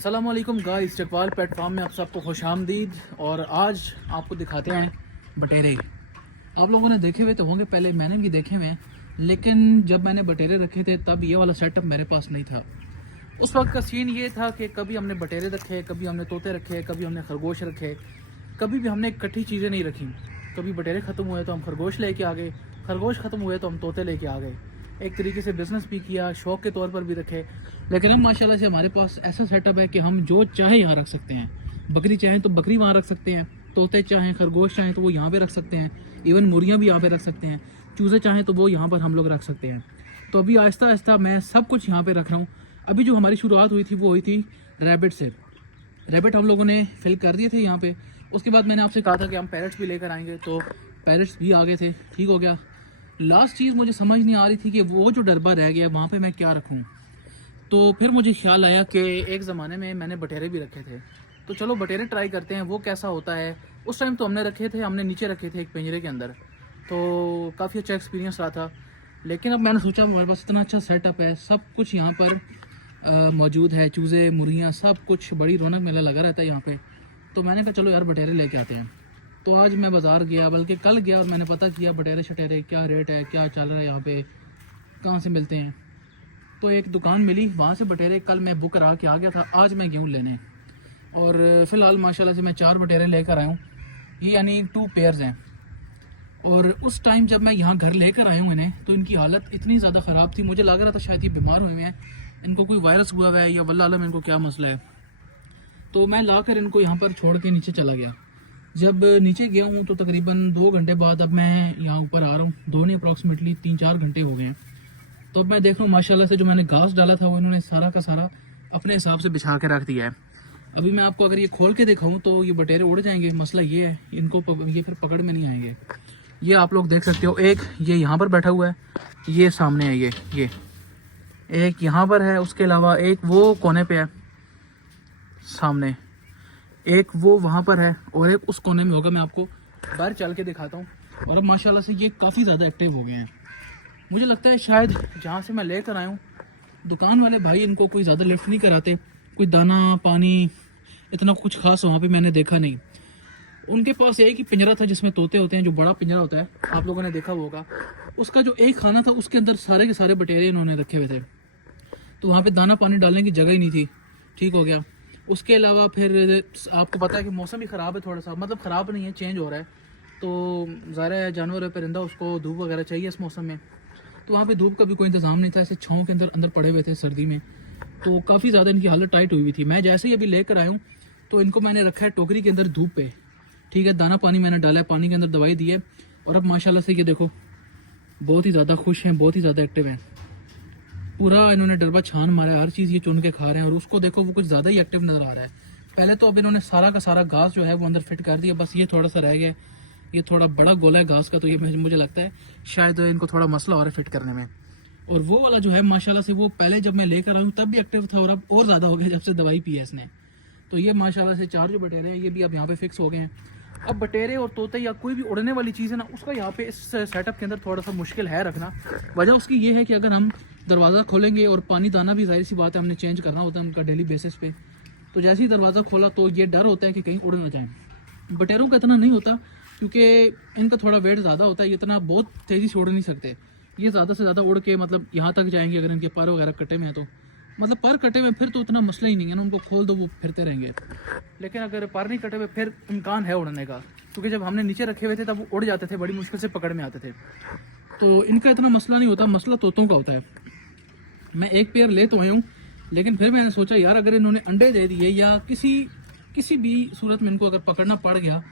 अस्सलामुअलैकुम गाइस, चकवाल पेट फार्म में आप सबको खुशामदीद। और आज आपको दिखाते हैं बटेरे। आप लोगों ने देखे हुए तो होंगे, पहले मैंने भी देखे हुए हैं, लेकिन जब मैंने बटेरे रखे थे तब ये वाला सेटअप मेरे पास नहीं था। उस वक्त का सीन ये था कि कभी हमने बटेरे रखे, कभी हमने तोते रखे, कभी हमने खरगोश रखे, कभी भी हमने इकट्ठी चीज़ें नहीं रखी। कभी बटेरे ख़त्म हुए तो हम खरगोश लेके आ गए, खरगोश ख़त्म हुए तो हम तोते लेके आ गए। एक तरीके से बिज़नेस भी किया, शौक़ के तौर पर भी रखे। लेकिन हम माशाल्लाह से हमारे पास ऐसा सेटअप है कि हम जो चाहे यहाँ रख सकते हैं। बकरी चाहें तो बकरी वहाँ रख सकते हैं, तोते चाहें खरगोश चाहें तो वो यहाँ पे रख सकते हैं, इवन मुर्गियाँ भी यहाँ पे रख सकते हैं, चूज़े चाहें तो वो यहाँ पर हम लोग रख सकते हैं। तो अभी आहिस्ता आहिस्ता मैं सब कुछ यहाँ पे रख रहा हूँ। अभी जो हमारी शुरुआत हुई थी वो हुई थी रैबिट से। रैबिट हम लोगों ने फिल कर दिए थे यहाँ पे। उसके बाद मैंने आपसे कहा था कि हम पैरट्स भी लेकर आएंगे, तो पैरट्स भी आ गए थे, ठीक हो गया। लास्ट चीज़ मुझे समझ नहीं आ रही थी कि वो जो डब्बा रह गया वहाँ पे मैं क्या रखूँ। तो फिर मुझे ख्याल आया कि एक ज़माने में मैंने बटेरे भी रखे थे, तो चलो बटेरे ट्राई करते हैं वो कैसा होता है। उस टाइम तो हमने रखे थे, हमने नीचे रखे थे एक पिंजरे के अंदर, तो काफ़ी अच्छा एक्सपीरियंस रहा था। लेकिन अब मैंने सोचा हमारे पास इतना अच्छा सेटअप है, सब कुछ यहाँ पर मौजूद है, चूज़े मुर्गियाँ सब कुछ, बड़ी रौनक मेला लगा रहता है यहाँ पे। तो मैंने कहा चलो यार बटेरे लेके आते हैं। तो आज मैं बाज़ार गया, बल्कि कल गया, और मैंने पता किया बटेरे शटेरे क्या रेट है, क्या चल रहा है यहाँ पे, कहाँ से मिलते हैं। तो एक दुकान मिली, वहाँ से बटेरे कल मैं बुक करा के आ गया था, आज मैं गया हूँ लेने। और फ़िलहाल माशाल्लाह से मैं 4 बटेरे लेकर आया हूँ, ये यानी 2 पेयर्स हैं। और उस टाइम जब मैं यहाँ घर लेकर आया हूँ इन्हें, तो इनकी हालत इतनी ज़्यादा ख़राब थी, मुझे लग रहा था शायद ये बीमार हुए हैं, इनको कोई वायरस हुआ हुआ है या वल्लाह आलम इनको क्या मसला है। तो मैं लाकर इनको यहाँ पर छोड़ के नीचे चला गया। जब नीचे गया हूँ तो तकरीबन 2 घंटे बाद अब मैं यहाँ ऊपर आ रहा हूँ, 2 नहीं अप्रॉक्सीमेटली 3-4 घंटे हो गए हैं। तो अब मैं देख रहा हूँ माशाल्लाह से जो मैंने घास डाला था वो इन्होंने सारा का सारा अपने हिसाब से बिछा के रख दिया है। अभी मैं आपको अगर ये खोल के दिखाऊँ तो ये बटेरे उड़ जाएंगे, मसला ये है इनको ये फिर पकड़ में नहीं आएंगे। ये आप लोग देख सकते हो, एक ये यहाँ पर बैठा हुआ है, ये सामने है, ये एक यहाँ पर है, उसके अलावा एक वो कोने पे है सामने, एक वो वहाँ पर है, और एक उस कोने में होगा। मैं आपको बाहर चल के दिखाता हूँ। और अब माशाल्लाह से ये काफ़ी ज़्यादा एक्टिव हो गए हैं। मुझे लगता है शायद जहाँ से मैं लेकर आया हूँ, दुकान वाले भाई इनको कोई ज़्यादा लिफ्ट नहीं कराते, कोई दाना पानी इतना कुछ खास वहाँ पे मैंने देखा नहीं। उनके पास एक ही पिंजरा था जिसमें तोते होते हैं, जो बड़ा पिंजरा होता है, आप लोगों ने देखा होगा। उसका जो एक खाना था उसके अंदर सारे के सारे बटेरे इन्होंने रखे हुए थे, तो वहाँ पे दाना पानी डालने की जगह ही नहीं थी, ठीक हो गया। उसके अलावा फिर आपको पता है कि मौसम भी ख़राब है, थोड़ा सा मतलब ख़राब नहीं है, चेंज हो रहा है, तो ज़ाहिर है जानवर है, परिंदा, उसको धूप वगैरह चाहिए इस मौसम में। तो वहाँ पे धूप का भी कोई इंतज़ाम नहीं था, ऐसे छाँव के अंदर पड़े हुए थे सर्दी में, तो काफ़ी ज़्यादा इनकी हालत टाइट हुई थी। मैं जैसे ही अभी लेकर आया हूँ तो इनको मैंने रखा है टोकरी के अंदर धूप पे, ठीक है, दाना पानी मैंने डाला है, पानी के अंदर दवाई दी है। और अब माशाल्लाह से ये देखो बहुत ही ज़्यादा खुश हैं, बहुत ही ज़्यादा एक्टिव हैं। पूरा इन्होंने डरबा छान मारा है, हर चीज़ ये चुन के खा रहे हैं। और उसको देखो वो कुछ ज़्यादा ही एक्टिव नज़र आ रहा है। पहले तो अब इन्होंने सारा का सारा घास जो है वो अंदर फिट कर दिया, बस ये थोड़ा सा रह गया। ये थोड़ा बड़ा गोला है घास का, तो ये मुझे लगता है शायद इनको थोड़ा मसला हो रहा है फिट करने में। और वो वाला जो है माशाल्लाह से वो पहले जब मैं लेकर आऊँ तब भी एक्टिव था, और अब और ज़्यादा हो गया जब से दवाई पी है इसने। तो ये माशाल्लाह से 4 जो बटेरे हैं ये भी अब यहाँ पे फिक्स हो गए हैं। अब बटेरे और तोते या कोई भी उड़ने वाली चीज़ है ना, उसका यहाँ पे इस सेटअप के अंदर थोड़ा सा मुश्किल है रखना। वजह उसकी ये है कि अगर हम दरवाज़ा खोलेंगे, और पानी दाना भी जाहिर सी बात है हमने चेंज करना होता है उनका डेली बेसिस पे, तो जैसे ही दरवाज़ा खोला तो ये डर होता है कि कहीं उड़ ना जाए। बटेरों का इतना नहीं होता क्योंकि इनका थोड़ा वेट ज़्यादा होता है, ये इतना बहुत तेज़ी से उड़ नहीं सकते। ये ज़्यादा से ज़्यादा उड़ के मतलब यहाँ तक जाएंगे, अगर इनके पर वगैरह कटे में हैं तो, मतलब पर कटे में फिर तो उतना मसला ही नहीं है ना, उनको खोल दो वो फिरते रहेंगे। लेकिन अगर पर नहीं कटे हुए फिर इम्कान है उड़ने का, क्योंकि जब हमने नीचे रखे हुए थे तब वो उड़ जाते थे, बड़ी मुश्किल से पकड़ में आते थे। तो इनका इतना मसला नहीं होता, मसला तोतों का होता है। मैं एक पेयर ले तो आया हूँ, लेकिन फिर मैंने सोचा यार अगर इन्होंने अंडे दे दिए या किसी भी सूरत में इनको अगर पकड़ना पड़ गया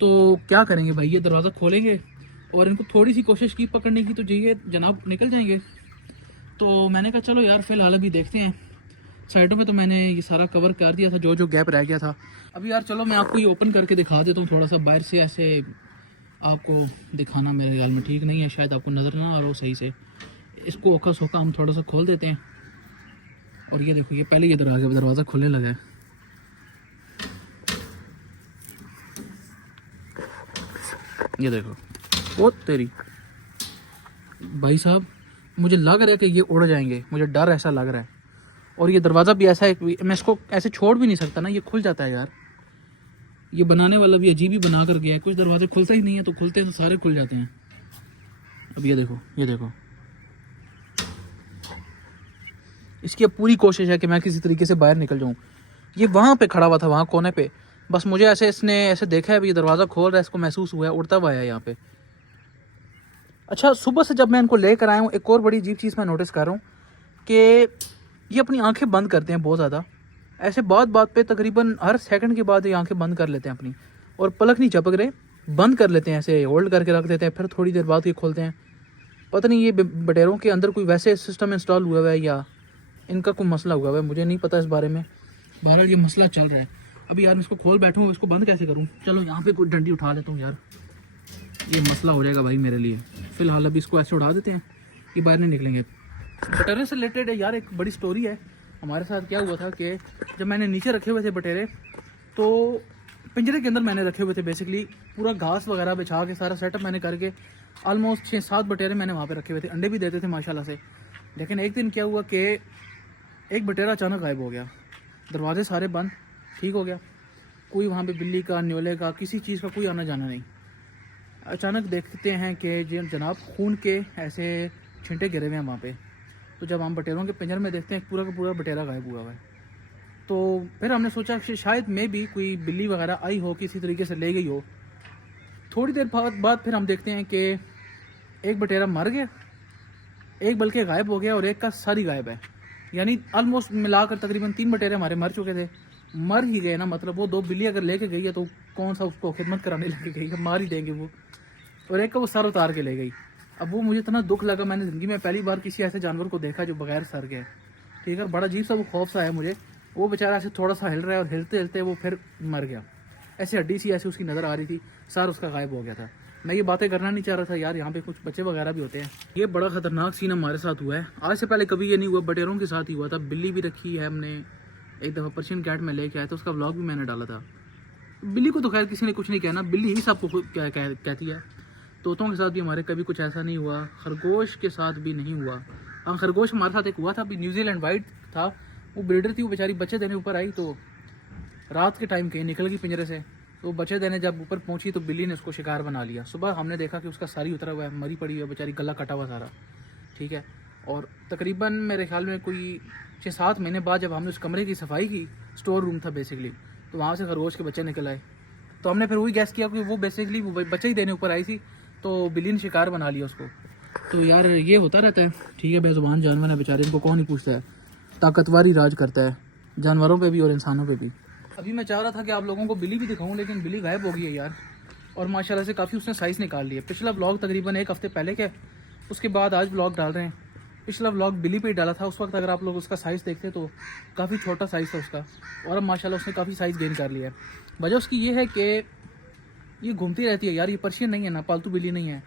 तो क्या करेंगे भाई। ये दरवाज़ा खोलेंगे और इनको थोड़ी सी कोशिश की पकड़ने की तो ये जनाब निकल जाएंगे। तो मैंने कहा चलो यार फ़िलहाल अभी देखते हैं। साइडों में तो मैंने ये सारा कवर कर दिया था, जो गैप रह गया था। अभी यार चलो मैं आपको ये ओपन करके दिखा देता हूँ, थोड़ा सा बाहर से ऐसे आपको दिखाना मेरे ख्याल में ठीक नहीं है, शायद आपको नज़र ना आ रहा हो सही से। इसको औखा सौखा हम थोड़ा सा खोल देते हैं। और ये देखो, ये पहले ये दरवाज़ा खुलने लगा है। ये देखो, वो तेरी भाई साहब, मुझे लग रहा है कि ये उड़ जाएंगे, मुझे डर ऐसा लग रहा है। और ये दरवाज़ा भी ऐसा है, मैं इसको ऐसे छोड़ भी नहीं सकता ना, ये खुल जाता है यार। ये बनाने वाला भी अजीब ही बना कर गया है, कुछ दरवाजे खुलता ही नहीं है, तो खुलते हैं तो सारे खुल जाते हैं। अब ये देखो, ये देखो, इसकी अब पूरी कोशिश है कि मैं किसी तरीके से बाहर निकल जाऊँ। ये वहाँ पे खड़ा हुआ था, वहाँ कोने पे, बस मुझे ऐसे इसने ऐसे देखा है, अभी ये दरवाज़ा खोल रहा है, इसको महसूस हुआ है, उड़ता हुआ है यहाँ पे। अच्छा, सुबह से जब मैं इनको लेकर आया हूँ, एक और बड़ी अजीब चीज़ मैं नोटिस कर रहा हूँ कि ये अपनी आंखें बंद करते हैं बहुत ज़्यादा। ऐसे बात बात पे तकरीबन हर सेकंड के बाद ये आंखें बंद कर लेते हैं अपनी, और पलक नहीं झपक रहे, बंद कर लेते हैं, ऐसे होल्ड करके रख देते हैं, फिर थोड़ी देर बाद ये खोलते हैं। पता नहीं ये बटेरों के अंदर कोई वैसे सिस्टम इंस्टॉल हुआ है या इनका कोई मसला हुआ है, मुझे नहीं पता इस बारे में। बहरहाल ये मसला चल रहा है। अभी यार मैं इसको खोल बैठूँ, इसको बंद कैसे करूँ? चलो यहाँ पे कोई डंडी उठा लेता हूँ यार, ये मसला हो जाएगा भाई मेरे लिए। फ़िलहाल अभी इसको ऐसे उड़ा देते हैं, ये बाहर नहीं निकलेंगे। बटेरे से रिलेटेड है यार, एक बड़ी स्टोरी है। हमारे साथ क्या हुआ था कि जब मैंने नीचे रखे हुए थे बटेरे, तो पिंजरे के अंदर मैंने रखे हुए थे, बेसिकली पूरा घास वगैरह बिछा के सारा सेटअप मैंने करके ऑलमोस्ट 6-7 बटेरे मैंने वहाँ पे रखे हुए थे। अंडे भी देते थे माशाल्लाह से। लेकिन एक दिन क्या हुआ कि एक बटेरा अचानक गायब हो गया, दरवाजे सारे बंद, ठीक हो गया, कोई वहाँ पे बिल्ली का, न्योले का, किसी चीज़ का कोई आना जाना नहीं। अचानक देखते हैं कि जनाब खून के ऐसे छींटे गिरे हुए हैं वहाँ पे। तो जब हम बटेरों के पिंजर में देखते हैं, पूरा का पूरा बटेरा गायब हुआ है। तो फिर हमने सोचा कि शायद मे भी कोई बिल्ली वगैरह आई हो, किसी तरीके से ले गई हो। थोड़ी देर बाद फिर हम देखते हैं कि एक बटेरा मर गया, एक बल्कि गायब हो गया, और एक का सर ही गायब है। यानी ऑलमोस्ट मिलाकर तकरीबन 3 बटेरे हमारे मर चुके थे। मर ही गए ना, मतलब वो 2 बिल्ली अगर लेके गई है तो कौन सा उसको खिदमत कराने लेके गई है, मार ही देंगे वो। और एक का वो सर उतार के ले गई। अब वो मुझे इतना दुख लगा, मैंने ज़िंदगी में पहली बार किसी ऐसे जानवर को देखा जो बगैर सर के है, ठीक है। बड़ा अजीब सा वो खौफ सा है मुझे। वो बेचारा ऐसे थोड़ा सा हिल रहा है, और हिलते हिलते वो फिर मर गया। ऐसे हड्डी सी ऐसे उसकी नज़र आ रही थी, सर उसका गायब हो गया था। मैं ये बातें करना नहीं चाह रहा था यार, यहाँ पे कुछ बच्चे वगैरह भी होते हैं। ये बड़ा ख़तरनाक सीन हमारे साथ हुआ है, आज से पहले कभी ये नहीं हुआ, बटेरों के साथ ही हुआ था। बिल्ली भी रखी है हमने, एक दफ़ा पर्शियन कैट में लेके आया था, उसका व्लॉग भी मैंने डाला था। बिल्ली को तो खैर किसी ने कुछ नहीं कहना, बिल्ली ही सबको कहती है। तोतों के साथ भी हमारे कभी कुछ ऐसा नहीं हुआ, खरगोश के साथ भी नहीं हुआ। हाँ, खरगोश हमारे साथ एक हुआ था, अभी न्यूजीलैंड वाइट था, वो ब्रीडर थी, वो बेचारी बच्चे देने ऊपर आई, तो रात के टाइम कहीं निकल गई पिंजरे से। तो बच्चे देने जब ऊपर पहुंची तो बिल्ली ने उसको शिकार बना लिया। सुबह हमने देखा कि उसका सारी उतरा हुआ है, मरी पड़ी है बेचारी, गला कटा हुआ सारा, ठीक है। और तकरीबन मेरे ख्याल में कोई 6-7 महीने बाद जब हमने उस कमरे की सफाई की, स्टोर रूम था बेसिकली, तो वहाँ से खरगोश के बच्चे निकल आए। तो हमने फिर वही गैस किया कि वो बेसिकली वो बच्चे ही देने ऊपर आई थी, तो बिल्ली ने शिकार बना लिया उसको। तो यार ये होता रहता है, ठीक है। बेजुबान जानवर है बेचारे, इनको कौन ही पूछता है, ताकतवर ही राज करता है जानवरों पे भी और इंसानों पे भी। अभी मैं चाह रहा था कि आप लोगों को बिल्ली भी दिखाऊं, लेकिन बिल्ली गायब हो गई है यार, और माशाल्लाह से काफ़ी उसने साइज़ निकाल लिया। पिछला व्लॉग तकरीबन 1 हफ्ते पहले के, उसके बाद आज व्लॉग डाल रहे हैं। पिछला व्लॉग बिल्ली पे ही डाला था, उस वक्त अगर आप लोग उसका साइज़ देखते तो काफ़ी छोटा साइज़ था उसका, और अब माशाल्लाह उसने काफ़ी साइज़ गेन कर लिया है। वजह उसकी ये है कि ये घूमती रहती है यार, ये पर्शियन नहीं है ना, पालतू बिल्ली नहीं है,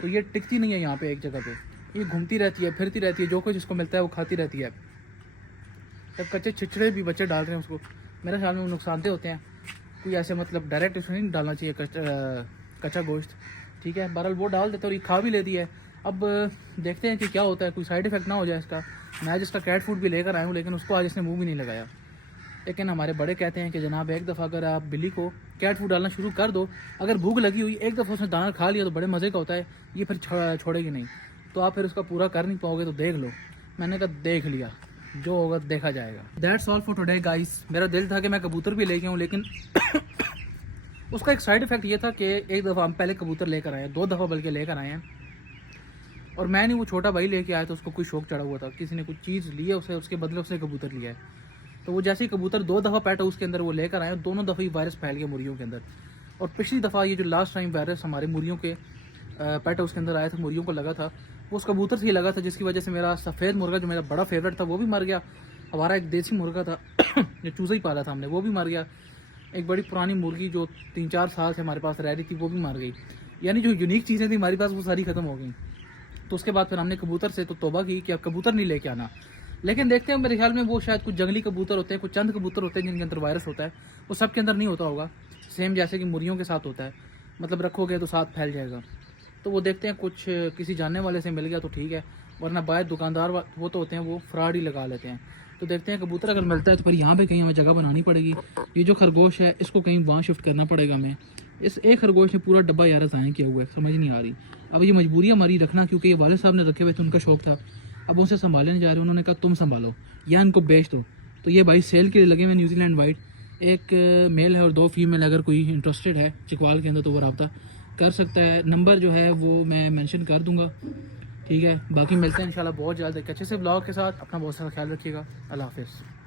तो ये टिकती नहीं है यहाँ पे एक जगह पे, ये घूमती रहती है, फिरती रहती है, जो कुछ इसको मिलता है वो खाती रहती है। जब कच्चे छिछड़े भी बच्चे डाल रहे हैं उसको, मेरे ख्याल में वो नुकसानदेह होते हैं, कोई ऐसे मतलब डायरेक्ट इसमें नहीं डालना चाहिए कच्चा गोश्त, ठीक है। बहरहाल वो डाल देते और ये खा भी लेती है। अब देखते हैं कि क्या होता है, कोई साइड इफेक्ट ना हो जाए इसका। मैं आज इसका कैट फूड भी लेकर आया हूँ, लेकिन उसको आज इसने मुँह भी नहीं लगाया। लेकिन हमारे बड़े कहते हैं कि जनाब एक दफ़ा अगर आप बिल्ली को कैट फूड डालना शुरू कर दो, अगर भूख लगी हुई एक दफ़ा उसने दाना खा लिया तो बड़े मज़े का होता है, ये फिर छोड़ेगी नहीं, तो आप फिर उसका पूरा कर नहीं पाओगे। तो देख लो, मैंने कहा देख लिया, जो होगा देखा जाएगा। That's all for today guys. मेरा दिल था कि मैं कबूतर भी लेके आऊँ, लेकिन उसका एक साइड इफ़ेक्ट ये था कि एक दफ़ा हम पहले कबूतर लेकर आए, 2 दफ़ा बल्कि लेकर आए हैं, और मैं नहीं, वो छोटा भाई लेके आया, तो उसको कोई शौक चढ़ा हुआ था, किसी ने कुछ चीज़ ली है उसे, उसके बदले उसने कबूतर लिया है। तो वो जैसे ही कबूतर 2 दफ़ा पैट हाउस के अंदर वो लेकर आए, दोनों दफ़ा ही वायरस फैल गया मुर्गियों के अंदर। और पिछली दफ़ा ये जो लास्ट टाइम वायरस हमारे मुर्गियों के पैट हाउस के अंदर आया था, मुर्गियों को लगा था, वो उस कबूतर से ही लगा था, जिसकी वजह से मेरा सफ़ेद मुर्गा जो मेरा बड़ा फेवरेट था वो भी मर गया। हमारा एक देसी मुर्गा था जो चूज़ा ही पाला था हमने, वो भी मर गया। एक बड़ी पुरानी मुर्गी जो 3-4 साल से हमारे पास रह रही थी वो भी मर गई। यानी जो यूनिक चीज़ें थी हमारे पास वो सारी ख़त्म हो गई। तो उसके बाद फिर हमने कबूतर से तो तौबा की कि अब कबूतर नहीं लेके आना। लेकिन देखते हैं, मेरे ख्याल में वो शायद कुछ जंगली कबूतर होते हैं, कुछ चंद कबूतर होते हैं जिनके अंदर वायरस होता है, वो सब के अंदर नहीं होता होगा, सेम जैसे कि मुर्गियों के साथ होता है, मतलब रखोगे तो साथ फैल जाएगा। तो वो देखते हैं, कुछ किसी जानने वाले से मिल गया तो ठीक है, वरना बाहर दुकानदार वो तो होते हैं वो फ्रॉड ही लगा लेते हैं। तो देखते हैं कबूतर अगर मिलता है तो फिर यहाँ पे कहीं हमें जगह बनानी पड़ेगी। ये जो खरगोश है इसको कहीं वहाँ शिफ्ट करना पड़ेगा हमें। इस एक खरगोश ने पूरा डब्बा यार ज़ाया किया हुआ है, समझ नहीं आ रही। अब ये मजबूरी हमारी रखना, क्योंकि ये वाले साहब ने रखे हुए थे, उनका शौक था। अब उनसे संभाले नहीं जा रहे, उन्होंने कहा तुम संभालो या इनको बेच दो। तो ये भाई सेल के लिए लगे हुए न्यूजीलैंड वाइट, एक मेल है और 2 फीमेल। अगर कोई इंटरेस्टेड है चिकवाल के अंदर तो वो रब्ता कर सकता है। नंबर जो है वो मैं मेंशन कर दूंगा, ठीक है। बाकी मिलते हैं इंशाल्लाह बहुत जल्द एक अच्छे से ब्लॉग के साथ। अपना बहुत सारा ख्याल रखिएगा। अल्लाह हाफिज़।